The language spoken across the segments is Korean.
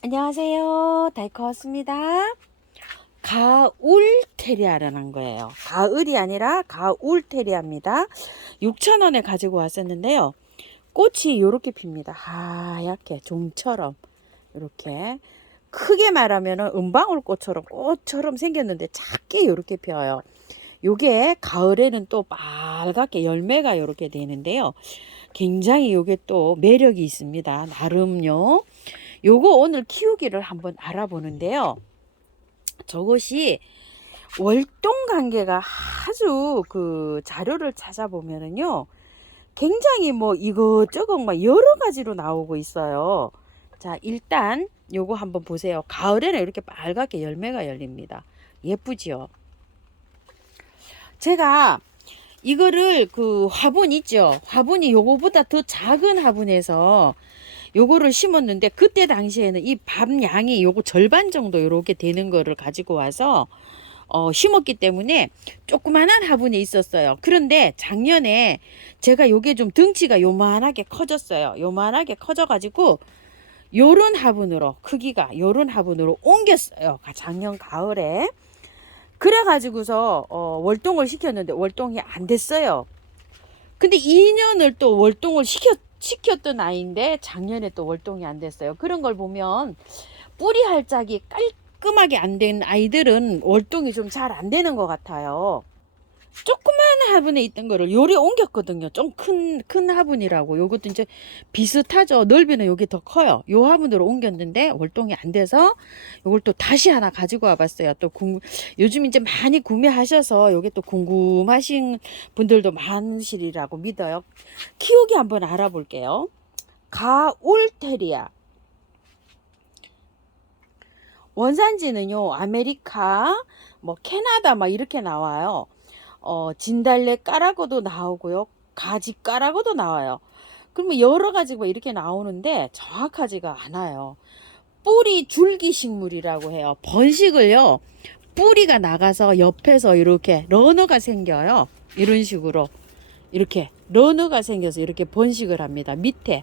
안녕하세요. 다이커왔습니다. 가울테리아라는 거예요. 가을이 아니라 가울테리아입니다. 6,000원에 가지고 왔었는데요. 꽃이 이렇게 핍니다. 하얗게 종처럼 이렇게 크게 말하면 은방울꽃처럼 꽃처럼 생겼는데 작게 이렇게 펴요. 요게 가을에는 또 빨갛게 열매가 이렇게 되는데요. 굉장히 요게 또 매력이 있습니다. 나름요. 요거 오늘 키우기를 한번 알아보는데요. 저것이 월동 관계가 아주 그 자료를 찾아보면은요. 굉장히 뭐 이것저것 막 여러 가지로 나오고 있어요. 자, 일단 요거 한번 보세요. 가을에는 이렇게 빨갛게 열매가 열립니다. 예쁘지요? 제가 이거를 그 화분 있죠? 화분이 요거보다 더 작은 화분에서 요거를 심었는데 그때 당시에는 이 밤 양이 요거 절반 정도 요렇게 되는 거를 가지고 와서 심었기 때문에 조그만한 화분에 있었어요. 그런데 작년에 제가 요게 좀 덩치가 요만하게 커졌어요. 요만하게 커져 가지고 요런 화분으로 크기가 요런 화분으로 옮겼어요. 작년 가을에. 그래 가지고서 월동을 시켰는데 월동이 안 됐어요. 근데 2년을 또 월동을 시켰던 아이인데 작년에 또 월동이 안 됐어요. 그런 걸 보면 뿌리 활짝이 깔끔하게 안 된 아이들은 월동이 좀 잘 안 되는 것 같아요. 조그만 화분에 있던 거를 요리 옮겼거든요. 좀 큰 화분이라고. 요것도 이제 비슷하죠. 넓이는 요게 더 커요. 요 화분으로 옮겼는데 월동이 안 돼서 요걸 또 다시 하나 가지고 와봤어요. 또 요즘 이제 많이 구매하셔서 요게 또 궁금하신 분들도 많으시리라고 믿어요. 키우기 한번 알아볼게요. 가울테리아. 원산지는요, 아메리카, 뭐 캐나다 막 이렇게 나와요. 진달래 까라고도 나오고요. 가지 까라고도 나와요. 그러면 여러 가지가 이렇게 나오는데 정확하지가 않아요. 뿌리 줄기 식물이라고 해요. 번식을요. 뿌리가 나가서 옆에서 이렇게 러너가 생겨요. 이런 식으로 이렇게 러너가 생겨서 이렇게 번식을 합니다. 밑에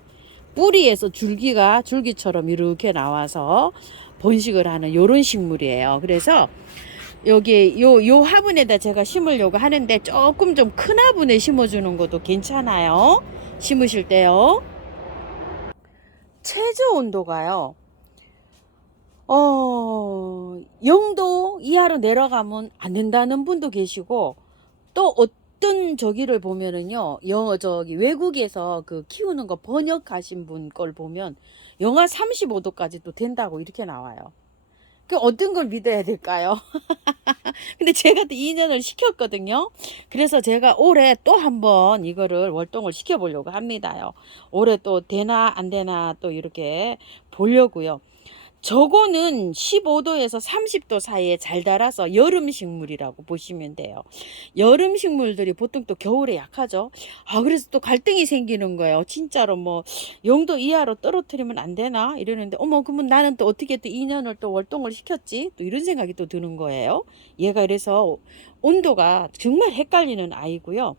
뿌리에서 줄기처럼 이렇게 나와서 번식을 하는 요런 식물이에요. 그래서 여기 요 화분에다 제가 심으려고 하는데 조금 좀 큰 화분에 심어주는 것도 괜찮아요. 심으실 때요. 최저 온도가요. 0도 이하로 내려가면 안 된다는 분도 계시고, 또 어떤 저기를 보면은요, 저기 외국에서 그 키우는 거 번역하신 분 걸 보면 영하 35도까지도 된다고 이렇게 나와요. 그 어떤 걸 믿어야 될까요? 근데 제가 또 2년을 시켰거든요. 그래서 제가 올해 또 한번 이거를 월동을 시켜보려고 합니다요. 올해 또 되나 안 되나 또 이렇게 보려고요. 저거는 15도에서 30도 사이에 잘 자라서 여름 식물이라고 보시면 돼요. 여름 식물들이 보통 또 겨울에 약하죠. 그래서 또 갈등이 생기는 거예요. 진짜로 뭐 0도 이하로 떨어뜨리면 안 되나 이러는데, 어머, 그러면 나는 또 어떻게 또 2년을 또 월동을 시켰지? 또 이런 생각이 또 드는 거예요. 얘가 그래서 온도가 정말 헷갈리는 아이고요.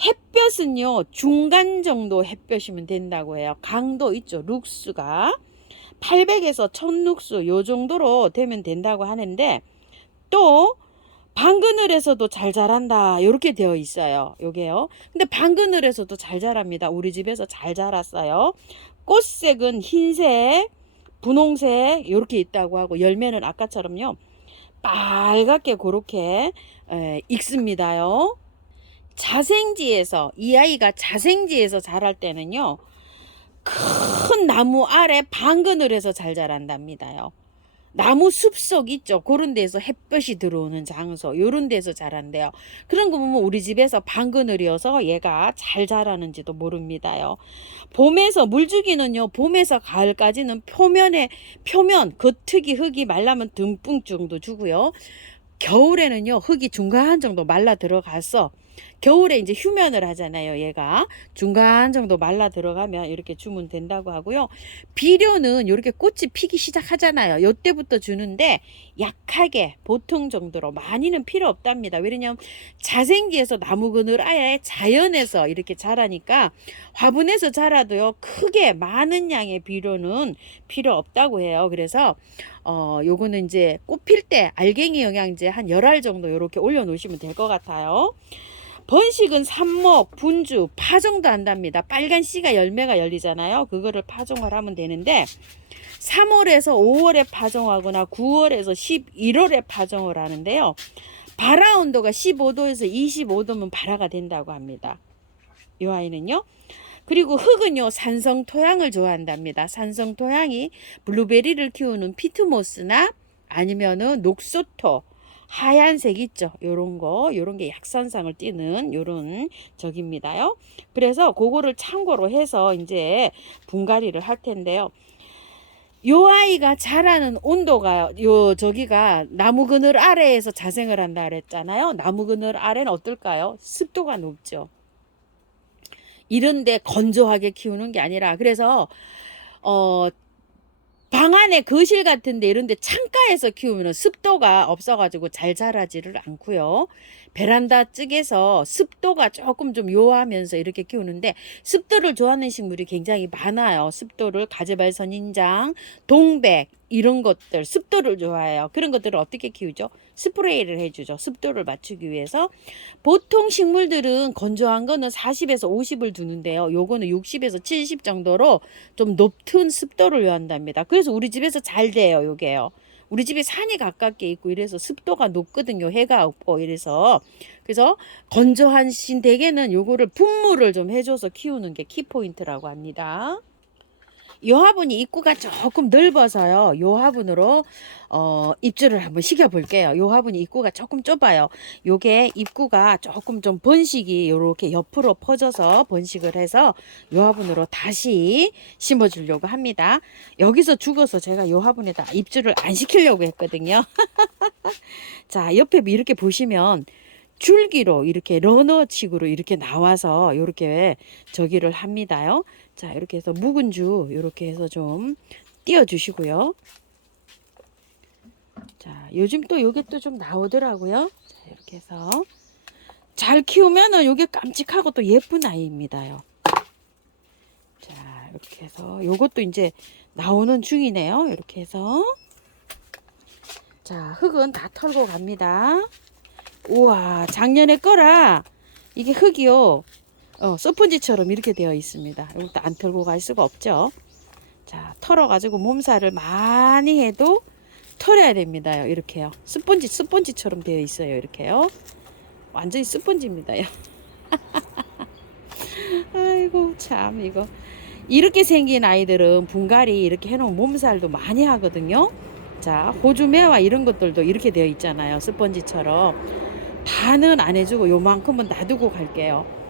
햇볕은요, 중간 정도 햇볕이면 된다고 해요. 강도 있죠. 룩스가 800에서 1000룩스 요 정도로 되면 된다고 하는데, 또 방그늘에서도 잘 자란다 이렇게 되어 있어요. 요게요. 근데 방그늘에서도 잘 자랍니다. 우리 집에서 잘 자랐어요. 꽃색은 흰색, 분홍색 이렇게 있다고 하고, 열매는 아까처럼요 빨갛게 그렇게 익습니다요. 자생지에서, 이 아이가 자생지에서 자랄 때는요, 큰 나무 아래 방그늘에서 잘 자란답니다요. 나무 숲속 있죠. 그런 데서 햇볕이 들어오는 장소, 요런 데서 자란대요. 그런 거 보면 우리 집에서 방그늘이어서 얘가 잘 자라는지도 모릅니다요. 봄에서 물주기는요, 봄에서 가을까지는 표면 겉흙이 흙이 말라면 듬뿍 정도 주고요. 겨울에는요, 흙이 중간 정도 말라 들어가서 겨울에 이제 휴면을 하잖아요. 얘가 중간 정도 말라 들어가면 이렇게 주면 된다고 하고요. 비료는 이렇게 꽃이 피기 시작하잖아요. 요때부터 주는데 약하게 보통 정도로 많이는 필요 없답니다. 왜냐면 자생기에서 나무 그늘 아예 자연에서 이렇게 자라니까 화분에서 자라도요 크게 많은 양의 비료는 필요 없다고 해요. 그래서 요거는 이제 꽃 필 때 알갱이 영양제 한 10알 정도 이렇게 올려 놓으시면 될 것 같아요. 번식은 삽목, 분주, 파종도 한답니다. 빨간 씨가 열매가 열리잖아요. 그거를 파종을 하면 되는데 3월에서 5월에 파종하거나 9월에서 11월에 파종을 하는데요. 발화 온도가 15도에서 25도면 발화가 된다고 합니다. 이 아이는요. 그리고 흙은요 산성 토양을 좋아한답니다. 산성 토양이 블루베리를 키우는 피트모스나 아니면은 녹소토 하얀색 있죠. 요런 게 약산상을 띠는 요런 적입니다요. 그래서 그거를 참고로 해서 이제 분갈이를 할 텐데요. 요 아이가 자라는 온도가 저기가 나무 그늘 아래에서 자생을 한다 그랬잖아요. 나무 그늘 아래는 어떨까요? 습도가 높죠. 이런데 건조하게 키우는 게 아니라 그래서 방 안에 거실 같은데 이런데 창가에서 키우면 습도가 없어가지고 잘 자라지를 않고요. 베란다 쪽에서 습도가 조금 좀 요하면서 이렇게 키우는데 습도를 좋아하는 식물이 굉장히 많아요. 습도를 가재발 선인장, 동백 이런 것들 습도를 좋아해요. 그런 것들을 어떻게 키우죠? 스프레이를 해주죠. 습도를 맞추기 위해서. 보통 식물들은 건조한 거는 40에서 50을 두는데요. 요거는 60에서 70 정도로 좀 높은 습도를 요한답니다. 그래서 우리 집에서 잘 돼요. 요게요. 우리 집이 산이 가깝게 있고 이래서 습도가 높거든요. 해가 없고 이래서. 그래서 건조한 신대게는 요거를 분무를 좀 해줘서 키우는 게 키포인트라고 합니다. 요 화분이 입구가 조금 넓어서요. 요 화분으로 입주를 한번 시켜 볼게요. 요 화분이 입구가 조금 좁아요. 요게 입구가 조금 좀 번식이 요렇게 옆으로 퍼져서 번식을 해서 요 화분으로 다시 심어 주려고 합니다. 여기서 죽어서 제가 요 화분에다 입주를 안 시키려고 했거든요. 자, 옆에 이렇게 보시면 줄기로 이렇게 러너식으로 이렇게 나와서 이렇게 저기를 합니다요. 자, 이렇게 해서 묵은 주 이렇게 해서 좀 띄워 주시고요. 자, 요즘 또 요게 또 좀 나오더라고요. 자, 이렇게 해서 잘 키우면은 요게 깜찍하고 또 예쁜 아이입니다요. 자, 이렇게 해서 요것도 이제 나오는 중이네요. 이렇게 해서 자, 흙은 다 털고 갑니다. 우와, 작년에 거라 이게 흙이요. 스펀지처럼 이렇게 되어 있습니다. 이것도 안 털고 갈 수가 없죠. 자, 털어가지고 몸살을 많이 해도 털어야 됩니다요. 이렇게요. 스펀지처럼 되어 있어요. 이렇게요. 완전히 스펀지입니다요. 아이고, 참, 이거. 이렇게 생긴 아이들은 분갈이 이렇게 해놓은 몸살도 많이 하거든요. 자, 호주매와 이런 것들도 이렇게 되어 있잖아요. 스펀지처럼. 다는 안 해주고 요만큼은 놔두고 갈게요.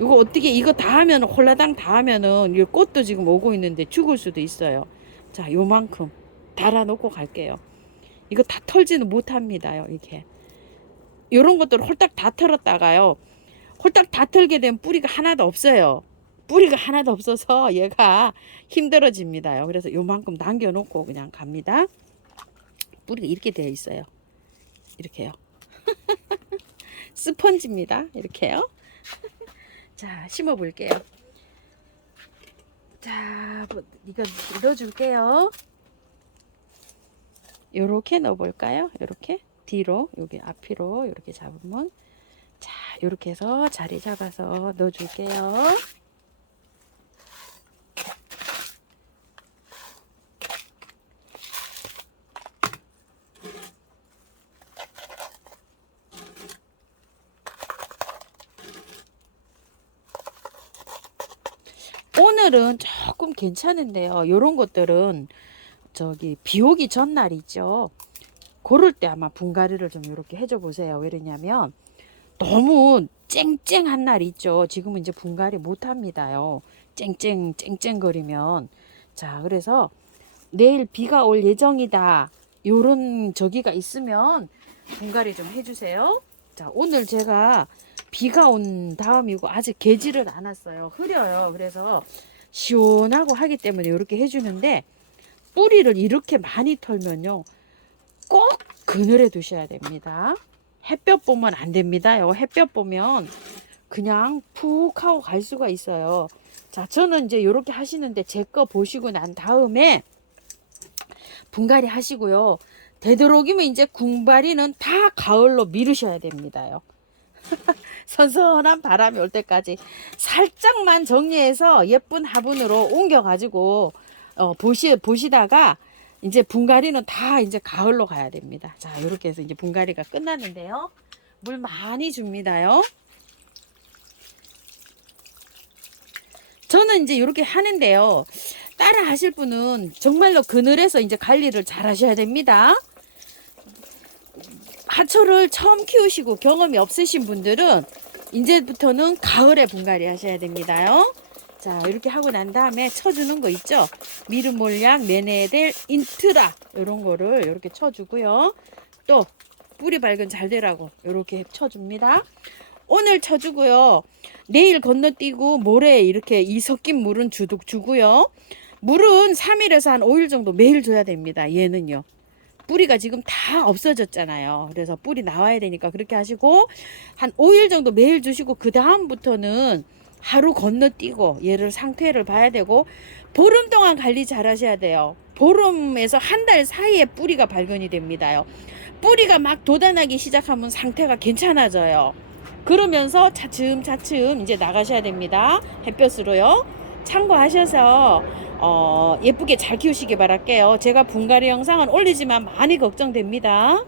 이거 어떻게 이거 다 하면 홀라당 다 하면은 이 꽃도 지금 오고 있는데 죽을 수도 있어요. 자, 요만큼 달아놓고 갈게요. 이거 다 털지는 못합니다요. 이렇게 요런 것들을 홀딱 다 털었다가요. 홀딱 다 털게 되면 뿌리가 하나도 없어요. 뿌리가 하나도 없어서 얘가 힘들어집니다요. 그래서 요만큼 남겨놓고 그냥 갑니다. 뿌리가 이렇게 되어 있어요. 이렇게요. 스펀지입니다. 이렇게요. 자, 심어 볼게요. 자, 이거 넣어줄게요. 요렇게 넣어볼까요? 요렇게 뒤로, 여기 앞으로 이렇게 잡으면 자, 요렇게 해서 자리 잡아서 넣어줄게요. 오늘은 조금 괜찮은데요. 요런 것들은 저기 비 오기 전날 있죠. 그럴 때 아마 분갈이를 좀 이렇게 해줘 보세요. 왜냐면 너무 쨍쨍한 날 있죠. 지금은 이제 분갈이 못 합니다요. 쨍쨍거리면. 자, 그래서 내일 비가 올 예정이다. 요런 저기가 있으면 분갈이 좀 해주세요. 자, 오늘 제가 비가 온 다음이고 아직 개지를 않았어요. 흐려요. 그래서 시원하고 하기 때문에 이렇게 해주는데, 뿌리를 이렇게 많이 털면요, 꼭 그늘에 두셔야 됩니다. 햇볕 보면 안 됩니다. 요 햇볕 보면 그냥 푹 하고 갈 수가 있어요. 자, 저는 이제 이렇게 하시는데, 제 거 보시고 난 다음에 분갈이 하시고요. 되도록이면 이제 궁바리는 다 가을로 미루셔야 됩니다요. 선선한 바람이 올 때까지 살짝만 정리해서 예쁜 화분으로 옮겨가지고 보시다가 이제 분갈이는 다 이제 가을로 가야 됩니다. 자, 이렇게 해서 이제 분갈이가 끝났는데요. 물 많이 줍니다요. 저는 이제 이렇게 하는데요. 따라 하실 분은 정말로 그늘에서 이제 관리를 잘 하셔야 됩니다. 하초를 처음 키우시고 경험이 없으신 분들은 이제부터는 가을에 분갈이 하셔야 됩니다요. 자, 이렇게 하고 난 다음에 쳐주는 거 있죠? 미르몰약, 메네델, 인트라 이런 거를 이렇게 쳐주고요. 또 뿌리 발근 잘 되라고 이렇게 쳐줍니다. 오늘 쳐주고요. 내일 건너뛰고 모레 이렇게 이 섞인 물은 주고요. 물은 3일에서 한 5일 정도 매일 줘야 됩니다. 얘는요. 뿌리가 지금 다 없어졌잖아요. 그래서 뿌리 나와야 되니까 그렇게 하시고 한 5일 정도 매일 주시고, 그 다음부터는 하루 건너뛰고 얘를 상태를 봐야 되고, 보름 동안 관리 잘 하셔야 돼요. 보름에서 한 달 사이에 뿌리가 발견이 됩니다요. 뿌리가 막 돋아나기 시작하면 상태가 괜찮아져요. 그러면서 차츰차츰 이제 나가셔야 됩니다. 햇볕으로요. 참고하셔서 예쁘게 잘 키우시기 바랄게요. 제가 분갈이 영상은 올리지만 많이 걱정됩니다.